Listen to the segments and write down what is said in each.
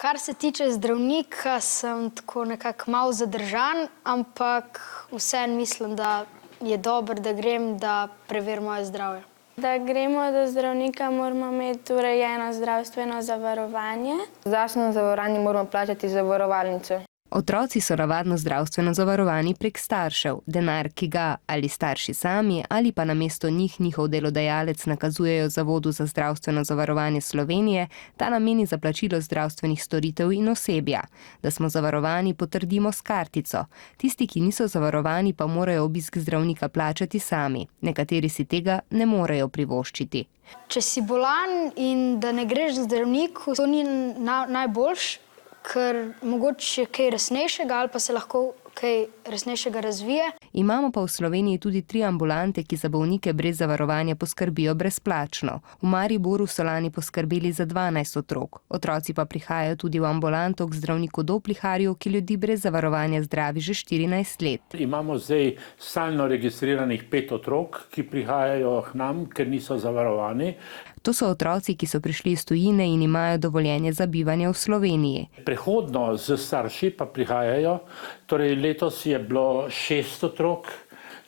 Kar se tiče zdravnika, sem tako nekako malo zadržan, ampak vseeno mislim, da je dobro, da grem, da preverim moje zdravje. Da gremo do zdravnika, moramo imeti urejeno zdravstveno zavarovanje. Zdravstveno zavarovanje moramo plačati zavarovalnico. Otroci so navadno zdravstveno zavarovani prek staršev. Denar, ki ga ali starši sami ali pa namesto njih njihov delodajalec nakazujejo Zavodu za zdravstveno zavarovanje Slovenije, ta nameni za plačilo zdravstvenih storitev in osebja. Da smo zavarovani, potrdimo s kartico. Tisti, ki niso zavarovani, pa morajo obisk zdravnika plačati sami. Nekateri si tega ne morejo privoščiti. Če si bolan in da ne greš k zdravniku, to ni najboljše, ker mogoče kaj resnejšega ali pa se lahko kaj resnejšega razvije. Imamo pa v Sloveniji tudi 3 ambulante, ki za bolnike brez zavarovanja poskrbijo brezplačno. V Mariboru so lani poskrbeli za 12 otrok. Otroci pa prihajajo tudi v ambulanto k zdravniku Dopliharju, ki ljudi brez zavarovanja zdravi že 14 let. Imamo zdaj stalno registriranih 5 otrok, ki prihajajo k nam, ker niso zavarovani. To so otroci, ki so prišli iz tujine in imajo dovoljenje za bivanje v Sloveniji. Prehodno z starši pa prihajajo, torej letos je bilo 6 otrok,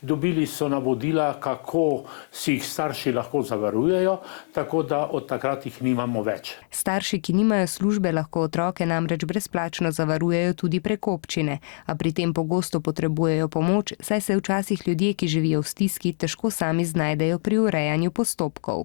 dobili so navodila, kako si jih starši lahko zavarujejo, tako da od takrat jih nimamo več. Starši, ki nimajo službe, lahko otroke namreč brezplačno zavarujejo tudi prek občine, a pri tem pogosto potrebujejo pomoč, saj se včasih ljudje, ki živijo v stiski, težko sami znajdejo pri urejanju postopkov.